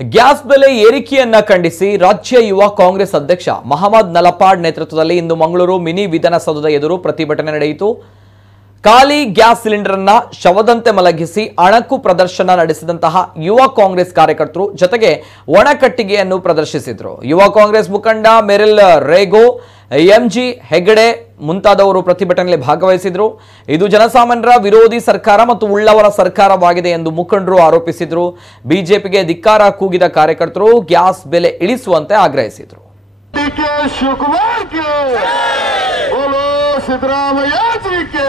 Gas ಬೆಲೆ ಏರಿಕೆಯನ್ನ ಖಂಡಿಸಿ ರಾಜ್ಯ ಯುವ ಕಾಂಗ್ರೆಸ್ ಅಧ್ಯಕ್ಷ ಮಹಮ್ಮದ್ ನಲಪಾಡ್ ನೇತೃತ್ವದಲ್ಲಿ ಇಂದು ಮಂಗಳೂರು ಮಿನಿ ವಿಧಾನಸೌಧದ ಎದುರು ಪ್ರತಿಭಟನೆ ನಡೆಯಿತು. ಖಾಲಿ ಗ್ಯಾಸ್ ಸಿಲಿಂಡರ್ ಅನ್ನ ಶವದಂತೆ ಮಲಗಿಸಿ ಅಣಕು ಪ್ರದರ್ಶನ ನಡೆಸಿದಂತಹ ಯುವ ಕಾಂಗ್ರೆಸ್ ಕಾರ್ಯಕರ್ತರು ಜೊತೆಗೆ ಒಣಕಟ್ಟಿಗೆಯನ್ನು ಪ್ರದರ್ಶಿಸಿದರು. ಯುವ ಕಾಂಗ್ರೆಸ್ ಮುಖಂಡ ಮೆರಿಲ್ ರೇಗೋ, ಎಂಜಿ ಹೆಗಡೆ ಮುಂತಾದವರು ಪ್ರತಿಭಟನೆಯಲ್ಲಿ ಭಾಗವಹಿಸಿದರು. ಇದು ಜನಸಾಮಾನ್ಯರ ವಿರೋಧಿ ಸರ್ಕಾರ ಮತ್ತು ಉಳ್ಳವರ ಸರ್ಕಾರವಾಗಿದೆ ಎಂದು ಮುಖಂಡರು ಆರೋಪಿಸಿದರು. ಬಿಜೆಪಿಗೆ ಧಿಕ್ಕಾರ ಕೂಗಿದ ಕಾರ್ಯಕರ್ತರು ಗ್ಯಾಸ್ ಬೆಲೆ ಇಳಿಸುವಂತೆ ಆಗ್ರಹಿಸಿದರು. ಸಿದ್ದರಾಮಯ್ಯ ಜಿ ಕೆ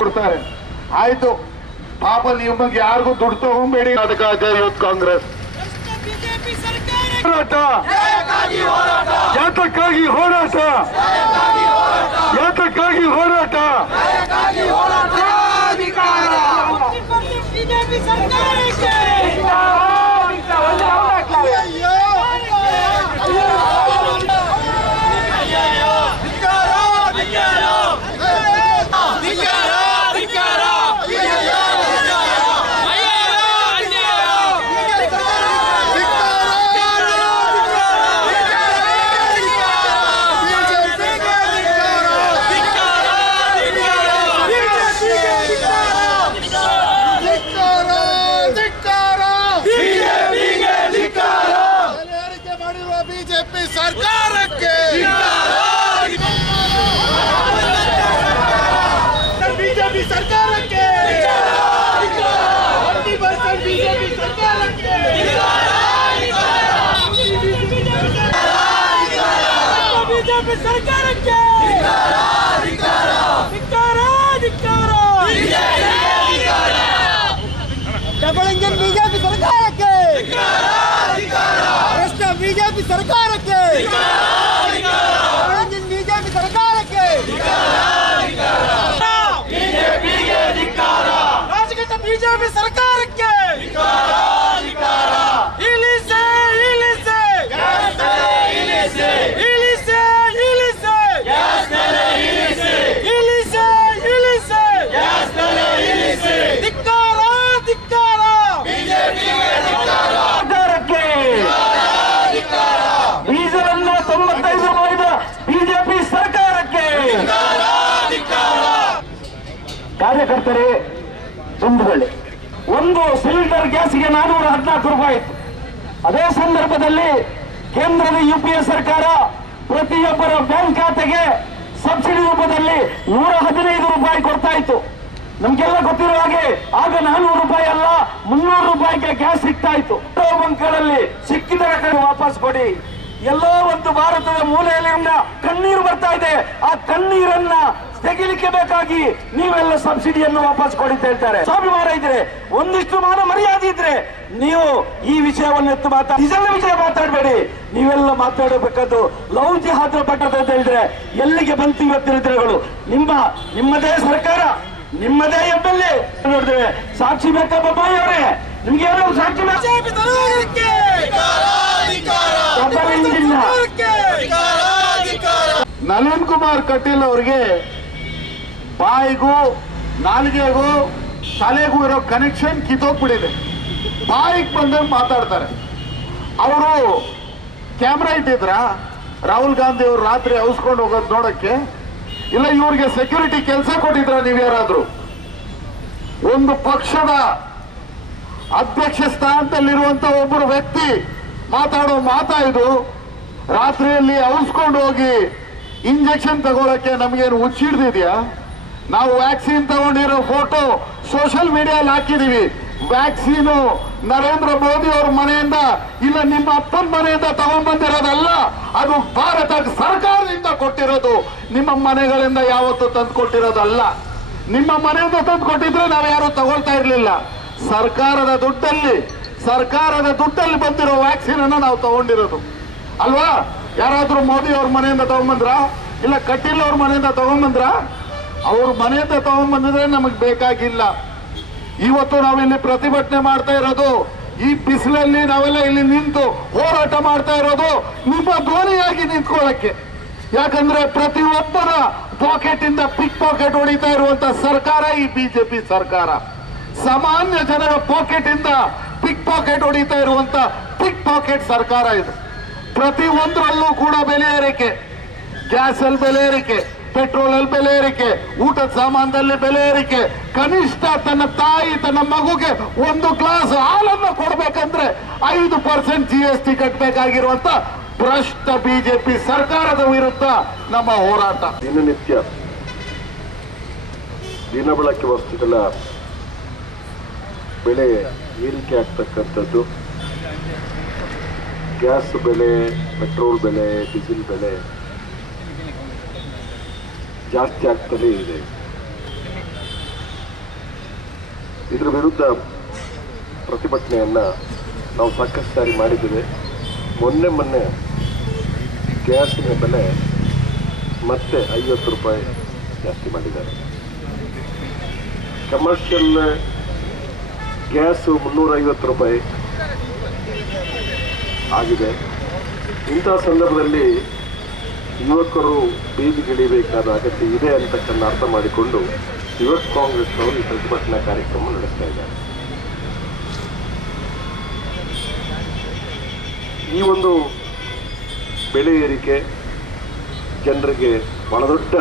ಕೊಡ್ತಾರೆ. ಆಯ್ತು, ಪಾಪ ನಿಮಗೆ ಯಾರಿಗೂ ದುಡ್ಡು ತಗೊಂಬೇಡಿ. ಅದಕ್ಕಾಗಿ ಯೂತ್ ಕಾಂಗ್ರೆಸ್ ಹೋರಾಟ, ಯಾತಕ್ಕಾಗಿ ಹೋರಾಟ, ಯಾತಕ್ಕಾಗಿ ಹೋರಾಟ. ಬಿಜೆಪಿ ಸರ್ಕಾರಕ್ಕೆ, ಬಿಜೆಪಿ ಸರ್ಕಾರಕ್ಕೆ, ಬಿಜೆಪಿ ಸರ್ಕಾರಕ್ಕೆ, ಬಿಜೆಪಿ ಸರ್ಕಾರಕ್ಕೆ ಡಬಲ್ ಇಂಜಿನ್ ಬಿಜೆಪಿ ಸರ್ಕಾರಕ್ಕೆ, ಬಿಜೆಪಿ ಸರ್ಕಾರಕ್ಕೆ, ಬಿಜೆಪಿ ಸರ್ಕಾರಕ್ಕೆ, ರಾಜಕೀಯ ಬಿಜೆಪಿ ಸರ್ಕಾರಕ್ಕೆ ಇಳಿಸೆ, ಇಳಿಸೆ, ಇಳಿಸೆ, ಇಳಿಸೆ, ಇಳಿಸೆ, ಇಳಿಸೆ, ಧಿಕ್ಕಾರ, ಧಿಕ್ಕಾರ, ಬೀಜವನ್ನು 95 ಮಾಡಿದ ಬಿಜೆಪಿ ಸರ್ಕಾರಕ್ಕೆ. ಕಾರ್ಯಕರ್ತರೇ, ಬಂಧುಗಳೇ, ಒಂದು ಸಿಲಿಂಡರ್ ಗ್ಯಾಸ್ಗೆ 414 ರೂಪಾಯಿ ಇತ್ತು. ಅದೇ ಸಂದರ್ಭದಲ್ಲಿ ಕೇಂದ್ರದ ಯುಪಿಎ ಸರ್ಕಾರ ಪ್ರತಿಯೊಬ್ಬರ ಬ್ಯಾಂಕ್ ಖಾತೆಗೆ ಸಬ್ಸಿಡಿ ರೂಪದಲ್ಲಿ 115 ರೂಪಾಯಿ ಕೊಡ್ತಾ ಇತ್ತು. ನಮ್ಗೆಲ್ಲ ಗೊತ್ತಿರೋ ಹಾಗೆ ಆಗ 400 ರೂಪಾಯಿ ಅಲ್ಲ 300 ರೂಪಾಯಿಗೆ ಗ್ಯಾಸ್ ಸಿಗ್ತಾ ಇತ್ತು. ಬಂಕ್ಗಳಲ್ಲಿ ಸಿಕ್ಕಿದರ ಕಡೆ ವಾಪಸ್ ಕೊಡಿ. ಎಲ್ಲೋ ಒಂದು ಭಾರತದ ಮೂಲೆಯಲ್ಲಿ ಕಣ್ಣೀರು ಬರ್ತಾ ಇದೆ. ಆ ಕಣ್ಣೀರನ್ನ ತೆಗಿಲಿಕ್ಕೆ ಬೇಕಾಗಿ ನೀವೆಲ್ಲ ಸಬ್ಸಿಡಿಯನ್ನು ವಾಪಸ್ ಕೊಡಿ ಅಂತ ಹೇಳ್ತಾರೆ. ಸ್ವಾಭಿಮಾನ ಇದ್ರೆ, ಒಂದಿಷ್ಟು ಮಾನ ಮರ್ಯಾದೆ ಇದ್ರೆ ನೀವು ಈ ವಿಷಯವನ್ನು ಎತ್ತು ಇದೆಲ್ಲ ವಿಷಯ ಮಾತಾಡಬೇಡಿ. ನೀವೆಲ್ಲ ಮಾತಾಡಬೇಕಾದ್ದು ಲವ್ ಜಿಹಾದ್ ಪಟ್ಟದ ಅಂತ ಹೇಳಿದ್ರೆ ಎಲ್ಲಿಗೆ ಬಂತು ಇವತ್ತಿನ ದಿನಗಳು? ನಿಮ್ಮದೇ ಸರ್ಕಾರ, ನಿಮ್ಮದೇ ಎಬ್ಬಲ್ಲಿ ನೋಡಿದ್ರೆ ಸಾಕ್ಷಿ ಬೇಕಾ ಬೊಮ್ಮಾಯಿ ಅವರೇ? ನಿಮ್ಗೆ ಯಾರು ಸಾಕ್ಷಿ ನಳಿನ್ ಕುಮಾರ್ ಕಟೀಲ್ ಅವ್ರಿಗೆ ಬಾಯಿಗೂ ನಾಲಿಗೆಗೂ ತಲೆಗೂ ಇರೋ ಕನೆಕ್ಷನ್ ಕಿತ್ತೋಗ್ಬಿಟ್ಟಿದೆ. ಬಾಯಿಗೆ ಬಂದಂಗೆ ಮಾತಾಡ್ತಾರೆ. ಅವರು ಕ್ಯಾಮ್ರಾ ಇಟ್ಟಿದ್ರ ರಾಹುಲ್ ಗಾಂಧಿ ಅವರು ರಾತ್ರಿ ಔಸ್ಕೊಂಡು ಹೋಗೋದು ನೋಡಕ್ಕೆ? ಇಲ್ಲ ಇವ್ರಿಗೆ ಸೆಕ್ಯೂರಿಟಿ ಕೆಲಸ ಕೊಟ್ಟಿದ್ರ ನೀವು ಯಾರಾದ್ರೂ? ಒಂದು ಪಕ್ಷದ ಅಧ್ಯಕ್ಷ ಸ್ಥಾನದಲ್ಲಿರುವಂತ ಒಬ್ಬರು ವ್ಯಕ್ತಿ ಮಾತಾಡೋ ಮಾತಾ ಇದು? ರಾತ್ರಿಯಲ್ಲಿ ಔಸ್ಕೊಂಡು ಹೋಗಿ ಇಂಜೆಕ್ಷನ್ ತಗೊಳಕ್ಕೆ ನಮಗೇನು ಹುಚ್ಚಿಡ್ದಿದ್ಯಾ? ನಾವು ವ್ಯಾಕ್ಸಿನ್ ತಗೊಂಡಿರೋ ಫೋಟೋ ಸೋಷಿಯಲ್ ಮೀಡಿಯಲ್ಲಿ ಹಾಕಿದೀವಿ. ವ್ಯಾಕ್ಸಿನ್ ನರೇಂದ್ರ ಮೋದಿ ಅವ್ರ ಮನೆಯಿಂದ ಇಲ್ಲ ನಿಮ್ಮ ಅಪ್ಪನ ಮನೆಯಿಂದ ತಗೊಂಡ್ಬಂದಿರೋದಲ್ಲ, ಅದು ಭಾರತ ಸರ್ಕಾರದಿಂದ ಕೊಟ್ಟಿರೋದು. ನಿಮ್ಮ ಮನೆಗಳಿಂದ ಯಾವತ್ತೂ ತಂದು ಕೊಟ್ಟಿರೋದಲ್ಲ. ನಿಮ್ಮ ಮನೆಯಿಂದ ತಂದು ಕೊಟ್ಟಿದ್ರೆ ನಾವು ಯಾರು ತಗೊಳ್ತಾ ಇರ್ಲಿಲ್ಲ. ಸರ್ಕಾರದ ದುಡ್ಡಲ್ಲಿ ಬಂದಿರೋ ವ್ಯಾಕ್ಸಿನ್ ಅನ್ನ ನಾವು ತಗೊಂಡಿರೋದು ಅಲ್ವಾ? ಯಾರಾದ್ರೂ ಮೋದಿ ಅವ್ರ ಮನೆಯಿಂದ ತಗೊಂಡ್ಬಂದ್ರ? ಇಲ್ಲ ಕಟೀಲ್ ಅವ್ರ ಮನೆಯಿಂದ ತಗೊಂಡ್ಬಂದ್ರ? ಅವ್ರ ಮನೆಯಿಂದ ತಗೊಂಡ್ಬಂದಿದ್ರೆ ನಮಗ್ ಬೇಕಾಗಿಲ್ಲ. ಇವತ್ತು ನಾವಿಲ್ಲಿ ಪ್ರತಿಭಟನೆ ಮಾಡ್ತಾ ಇರೋದು, ಈ ಬಿಸಿಲಲ್ಲಿ ನಾವೆಲ್ಲ ಇಲ್ಲಿ ನಿಂತು ಹೋರಾಟ ಮಾಡ್ತಾ ಇರೋದು ನಿಮ್ಮ ಧ್ವನಿಯಾಗಿ ನಿಂತ್ಕೊಳ್ಳಕ್ಕೆ. ಯಾಕಂದ್ರೆ ಪ್ರತಿಯೊಬ್ಬರ ಪಾಕೆಟ್ ಇಂದ ಪಿಕ್ ಪಾಕೆಟ್ ಹೊಡಿತಾ ಇರುವಂತ ಸರ್ಕಾರ ಈ ಬಿಜೆಪಿ ಸರ್ಕಾರ. ಸಾಮಾನ್ಯ ಜನರ ಪಾಕೆಟ್ ಇಂದ ಪಿಕ್ ಪಾಕೆಟ್ ಹೊಡಿತಾ ಇರುವಂತ ಪಿಕ್ ಪಾಕೆಟ್ ಸರ್ಕಾರ ಇದು. ಪ್ರತಿ ಒಂದರಲ್ಲೂ ಕೂಡ ಬೆಲೆ ಏರಿಕೆ, ಗ್ಯಾಸ್ ಅಲ್ಲಿ ಬೆಲೆ ಏರಿಕೆ, ಪೆಟ್ರೋಲ್ ಅಲ್ಲಿ ಬೆಲೆ ಏರಿಕೆ, ಊಟದ ಸಾಮಾನಲ್ಲಿ ಬೆಲೆ ಏರಿಕೆ. ಕನಿಷ್ಠ ತನ್ನ ತಾಯಿ ತನ್ನ ಮಗುಗೆ ಒಂದು ಗ್ಲಾಸ್ ಹಾಲನ್ನು ಕೊಡ್ಬೇಕಂದ್ರೆ 5% GST ಕಟ್ಟಬೇಕಾಗಿರುವಂತ ಭ್ರಷ್ಟ ಬಿಜೆಪಿ ಸರ್ಕಾರದ ವಿರುದ್ಧ ನಮ್ಮ ಹೋರಾಟ. ದಿನನಿತ್ಯ ದಿನಬಳಕೆ ವಸ್ತುಗಳ ಬೆಲೆ ಏರಿಕೆ ಆಗ್ತಕ್ಕಂಥದ್ದು, ಗ್ಯಾಸ್ ಬೆಲೆ, ಪೆಟ್ರೋಲ್ ಬೆಲೆ, ಡೀಸೆಲ್ ಬೆಲೆ ಜಾಸ್ತಿ ಆಗ್ತಲೇ ಇದೆ. ಇದರ ವಿರುದ್ಧ ಪ್ರತಿಭಟನೆಯನ್ನು ನಾವು ಸಾಕಷ್ಟು ಸಾರಿ ಮಾಡಿದ್ದೇವೆ. ಮೊನ್ನೆ ಗ್ಯಾಸಿನ ಬೆಲೆ ಮತ್ತೆ 50 ರೂಪಾಯಿ ಜಾಸ್ತಿ ಮಾಡಿದ್ದಾರೆ. ಕಮರ್ಷಿಯಲ್ ಗ್ಯಾಸು 350 ರೂಪಾಯಿ ಆಗಿದೆ. ಇಂಥ ಸಂದರ್ಭದಲ್ಲಿ ಯುವಕರು ಬೀದಿಗಿಳಿಬೇಕಾದ ಅಗತ್ಯ ಇದೆ ಅಂತಕ್ಕಂಥ ಅರ್ಥ ಮಾಡಿಕೊಂಡು ಯುವ ಕಾಂಗ್ರೆಸ್ನವರು ಈ ಪ್ರತಿಭಟನಾ ಕಾರ್ಯಕ್ರಮ ನಡೆಸ್ತಾ ಇದ್ದಾರೆ. ಈ ಒಂದು ಬೆಲೆ ಏರಿಕೆ ಜನರಿಗೆ ಬಹಳ ದೊಡ್ಡ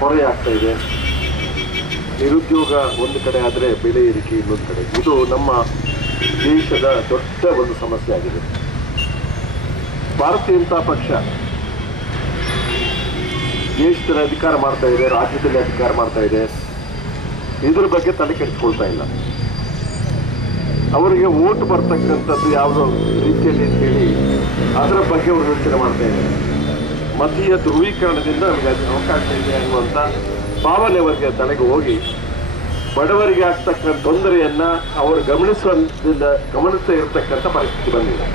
ಹೊರೆಯಾಗ್ತಾ ಇದೆ. ನಿರುದ್ಯೋಗ ಒಂದು ಕಡೆ ಆದರೆ ಬೆಲೆ ಏರಿಕೆ ಇನ್ನೊಂದು ಕಡೆ. ಇದು ನಮ್ಮ ದೇಶದ ದೊಡ್ಡ ಒಂದು ಸಮಸ್ಯೆ ಆಗಿದೆ. ಭಾರತೀಯ ಜನತಾ ಪಕ್ಷ ದೇಶದಲ್ಲಿ ಅಧಿಕಾರ ಮಾಡ್ತಾ ಇದೆ, ರಾಜ್ಯದಲ್ಲಿ ಅಧಿಕಾರ ಮಾಡ್ತಾ ಇದೆ. ಇದ್ರ ಬಗ್ಗೆ ತಲೆ ಕೆಡಿಸ್ಕೊಳ್ತಾ ಇಲ್ಲ. ಅವರಿಗೆ ಓಟ್ ಬರ್ತಕ್ಕಂಥದ್ದು ಯಾವುದೋ ರೀತಿಯಲ್ಲಿ ಅಂತೇಳಿ ಅದರ ಬಗ್ಗೆ ಅವರು ಯೋಚನೆ ಮಾಡ್ತಾ ಇದ್ದಾರೆ. ಮತೀಯ ಧ್ರುವೀಕರಣದಿಂದ ನಮಗೆ ಅವಕಾಶ ಇದೆ ಅನ್ನುವಂಥ ಭಾವನೆ ಅವರಿಗೆ ತಲೆಗೆ ಹೋಗಿ ಬಡವರಿಗೆ ಆಗ್ತಕ್ಕಂಥ ತೊಂದರೆಯನ್ನ ಅವರು ಗಮನಿಸ್ತಾ ಇರತಕ್ಕಂಥ ಪರಿಸ್ಥಿತಿ ಬಂದಿದೆ.